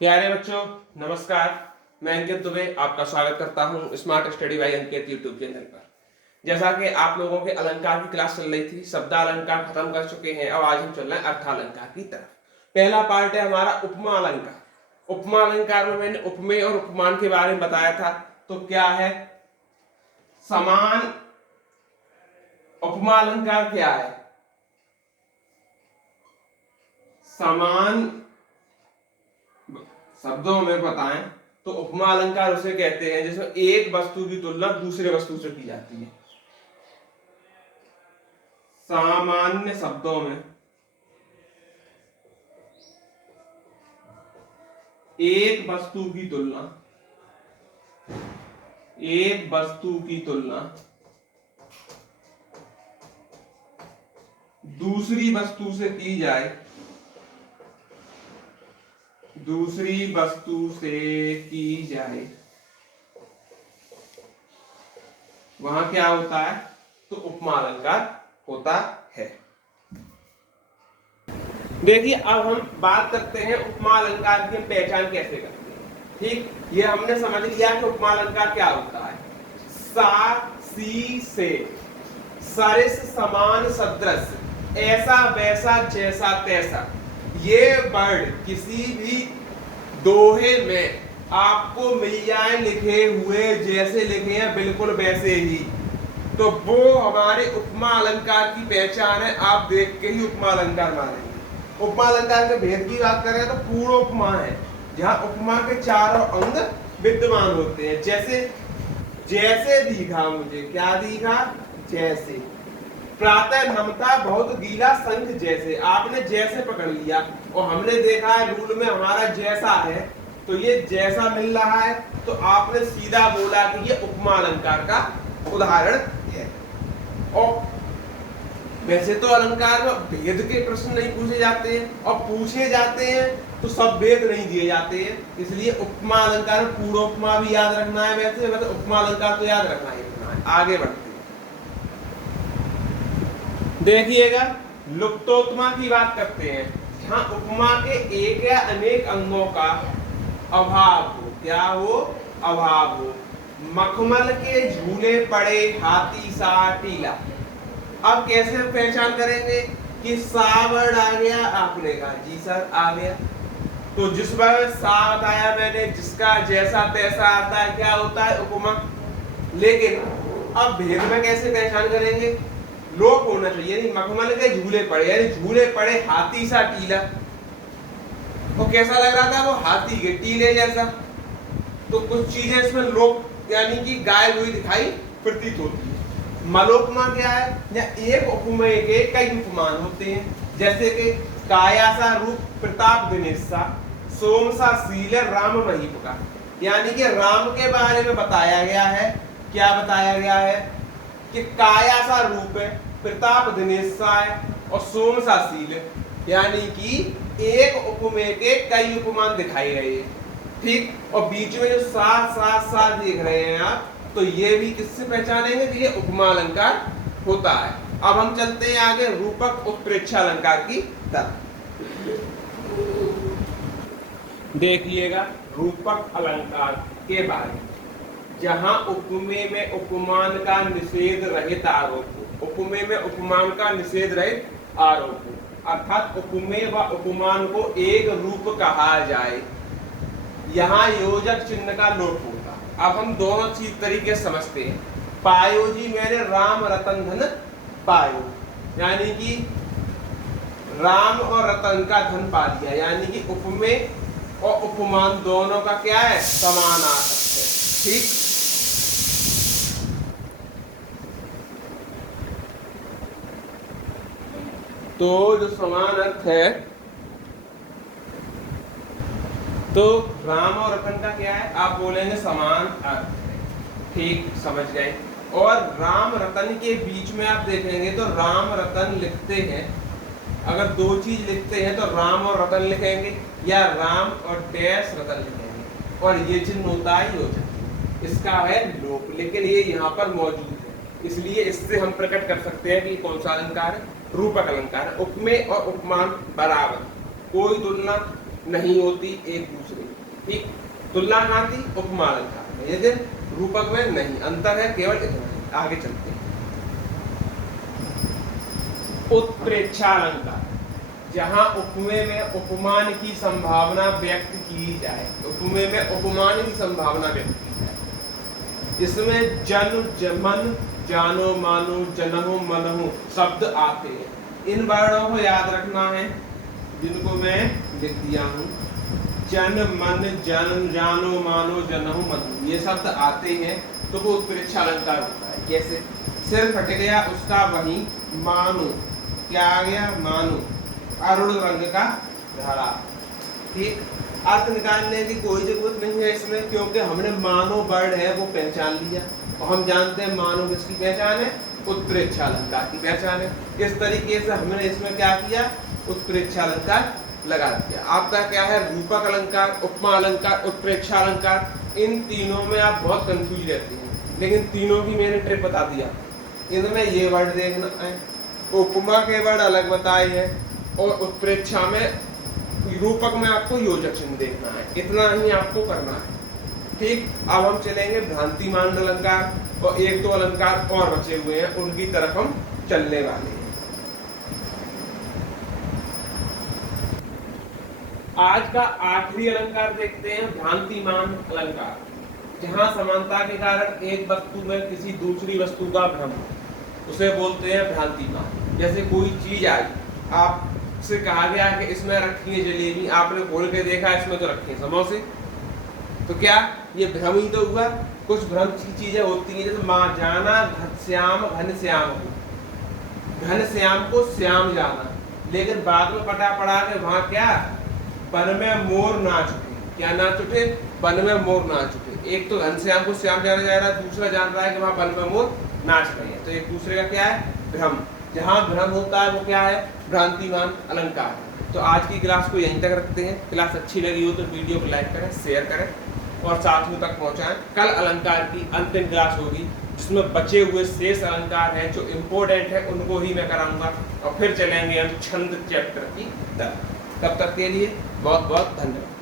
प्यारे बच्चों, नमस्कार। मैं अंकित दुबे आपका स्वागत करता हूं स्मार्ट स्टडी बाय अंकित यूट्यूब चैनल पर। जैसा कि आप लोगों के अलंकार की क्लास चल रही थी, शब्दालंकार खत्म कर चुके हैं। अब आज हम चल रहे हैं अर्थालंकार की तरफ। पहला पार्ट है हमारा उपमा अलंकार। उपमा अलंकार में मैंने उपमेय और उपमान के बारे में बताया था। तो क्या है समान? उपमा अलंकार क्या है? समान शब्दों में बताएं तो उपमा अलंकार उसे कहते हैं जिसमें एक वस्तु की तुलना दूसरे वस्तु से की जाती है। सामान्य शब्दों में एक वस्तु की तुलना दूसरी वस्तु से की जाए, वहां क्या होता है? तो उपमा अलंकार होता है। देखिए, अब हम बात करते हैं उपमा अलंकार की पहचान कैसे करते हैं। ठीक, ये हमने समझ लिया कि उपमा अलंकार क्या होता है। सा सी से, सरिस समान सदृश, ऐसा वैसा जैसा तैसा। ये वर्ड किसी भी दोहे में आपको मिल जाए लिखे हुए, जैसे लिखे हैं बिल्कुल वैसे ही, तो वो हमारे उपमा अलंकार की पहचान है। आप देख के ही उपमा अलंकार मानेंगे। उपमा अलंकार के भेद की बात करें तो पूर्वोपमा है, जहां उपमा के चारों अंग विद्यमान होते हैं। जैसे दिखा मुझे, क्या दिखा? जैसे। प्रातः नमता बहुत गीला संख जैसे, आपने जैसे पकड़ लिया और हमने देखा है रूल में हमारा जैसा है, तो ये जैसा मिल रहा है, तो आपने सीधा बोला कि ये उपमा अलंकार का उदाहरण है। और वैसे तो अलंकार में भेद के प्रश्न नहीं पूछे जाते हैं, और पूछे जाते हैं तो सब भेद नहीं दिए जाते हैं। इसलिए उपमा अलंकार में पूर्वोपमा भी याद रखना है। वैसे उपमा अलंकार तो याद रखना है। आगे बढ़ते देखिएगा, लुप्तोत्तमा की बात करते हैं, जहां उपमा के एक या अनेक अंगों का अभाव हो। क्या हो? अभाव हो। मखमल के झूले पड़े हाथी सा टीला। अब कैसे हम पहचान करेंगे कि सा वर्ड आ गया? आपने कहा जी सर आ गया। तो जिस बार सा बताया मैंने, जिसका जैसा तैसा आता है, क्या होता है? उपमा। लेकिन अब भेद में कैसे पहचान करेंगे? लोप होना चाहिए। नहीं, मखमल के झूले पड़े, यानी झूले पड़े हाथी सा टीला। वो कैसा लग रहा था? वो हाथी के टीले जैसा। तो कुछ चीजें इसमें लोप यानी कि गायब हुई दिखाई प्रतीत होती है। मलोपमा क्या है? या एक उपमेय के कई उपमान होते हैं, जैसे कि काया सा रूप प्रताप दिनेश सा, सोम सा शील राम महीप का। यानी कि राम के बारे में बताया गया है। क्या बताया गया है? कि काया सा रूप है, प्रताप दिनेश सा है, और सोम सा शील है। यानी कि एक उपमेय के कई उपमान दिखाई गए हैं। ठीक, और बीच में जो सा सा सा देख रहे हैं आप, तो ये भी किससे पहचानेंगे कि ये उपमा अलंकार होता है। अब हम चलते हैं आगे रूपक उत्प्रेक्षा अलंकार की तरफ। देखिएगा रूपक अलंकार के बारे में, जहां उपमेय में उपमान का निषेध रहित आरोप हो। उपमेय में उपमान का निषेध रहित आरोप हो, अर्थात उपमेय व उपमान को एक रूप कहा जाए, यहाँ योजक चिन्ह का लोप होता। अब हम दोनों चीज तरीके समझते हैं। पायो जी मैंने राम रतन धन पायो, यानी कि राम और रतन का धन पा लिया, यानी कि उपमेय और उपमान दोनों का क्या है? समान अर्थ है। ठीक, तो जो समान अर्थ है, तो राम और रतन का क्या है? आप बोलेंगे समान अर्थ है। ठीक, समझ गए। और राम रतन के बीच में आप देखेंगे तो राम रतन लिखते हैं। अगर दो चीज लिखते हैं तो राम और रतन लिखेंगे, या राम और डैश रतन लिखेंगे, और ये चिन्ह होता है योजक। इसका है लोप, लेकिन ये यहाँ पर मौजूद है, इसलिए इससे हम प्रकट कर सकते हैं कि कौन सा अलंकार है? रूपक अलंकार है। उपमेय और उपमान बराबर, कोई तुलना नहीं होती एक दूसरे की, ठीक। तुलना कहाँ थी? उपमा अलंकार में, लेकिन रूपक में नहीं। अंतर है केवल इतना ही। आगे चलते हैं। उत्प्रेक्षा अलंकार, जहां उपमेय में उपमान की संभावना व्यक्त की जाए, उपमेय में उपमान की संभावना व्यक्त की जाए। इसमें जन, जमन, जानो, मानो, जनहु, मनहु शब्द आते हैं। इन वर्णों को याद रखना है, जिनको मैं लिख दिया हूँ। जन, मन, जन, जानो, मानो, जनहु, मनहु, ये शब्द आते हैं तो वो उत्प्रेक्षा अलंकार होता है। जैसे सिर फट गया उसका वही मानो, क्या आ गया? मानो, अरुण रंग का धारा, ठीक। अर्थ निकालने की कोई जरूरत नहीं है इसमें, क्योंकि हमने मानो वर्ड है वो पहचान लिया और हम जानते हैं मानो किसकी पहचान है? उत्प्रेक्षा अलंकार की पहचान है। इस तरीके से हमने इसमें क्या किया? उत्प्रेक्षा अलंकार लगा दिया। आपका क्या है? रूपक अलंकार, उपमा अलंकार, उत्प्रेक्षा अलंकार। इन तीनों में आप बहुत कंफ्यूज रहते हैं, लेकिन तीनों की मैंने ट्रिक बता दिया। इनमें ये वर्ड देखना है, उपमा के वर्ड अलग बताए हैं और उत्प्रेक्षा में, रूपक में आपको योजक चिन्ह देखना है। इतना ही आपको करना है, ठीक। अब हम चलेंगे भ्रांतिमान अलंकार और एक दो अलंकार और बचे हुए हैं, उनकी तरफ हम चलने वाले हैं। आज का आखिरी अलंकार देखते हैं, भ्रांतिमान अलंकार, जहां समानता के कारण एक वस्तु में किसी दूसरी वस्तु का भ्रम, उसे बोलते हैं भ्रांतिमान। जैसे कोई चीज आई, आपसे कहा गया कि इसमें रखी है जलेबी, आपने खोल के देखा इसमें तो रखे हैं समोसे, तो क्या ये भ्रम ही तो हुआ? कुछ भ्रम की चीजें होती हैं, जैसे माँ जाना श्याम घन श्याम, घन श्याम को श्याम जाना, लेकिन बाद में पता पड़ा कि वहां क्या? वन में मोर नाच उठे। क्या नाच उठे? वन में मोर नाच उठे। एक तो घनश्याम को श्याम जाना जा रहा है, दूसरा जान रहा है कि वहां वन में मोर नाच रहे हैं, तो एक दूसरे का क्या है? भ्रम। जहां भ्रम होता है वो क्या है? भ्रांतिमान अलंकार। तो आज की क्लास को यहीं तक रखते हैं। क्लास अच्छी लगी हो तो वीडियो को लाइक करें, शेयर करें और साथियों तक पहुंचाएं। कल अलंकार की अंतिम क्लास होगी, जिसमें बचे हुए शेष अलंकार हैं जो इम्पोर्टेंट है उनको ही मैं कराऊंगा, और फिर चलेंगे हम छंद चैप्टर की तरफ। तब तक के लिए बहुत बहुत धन्यवाद।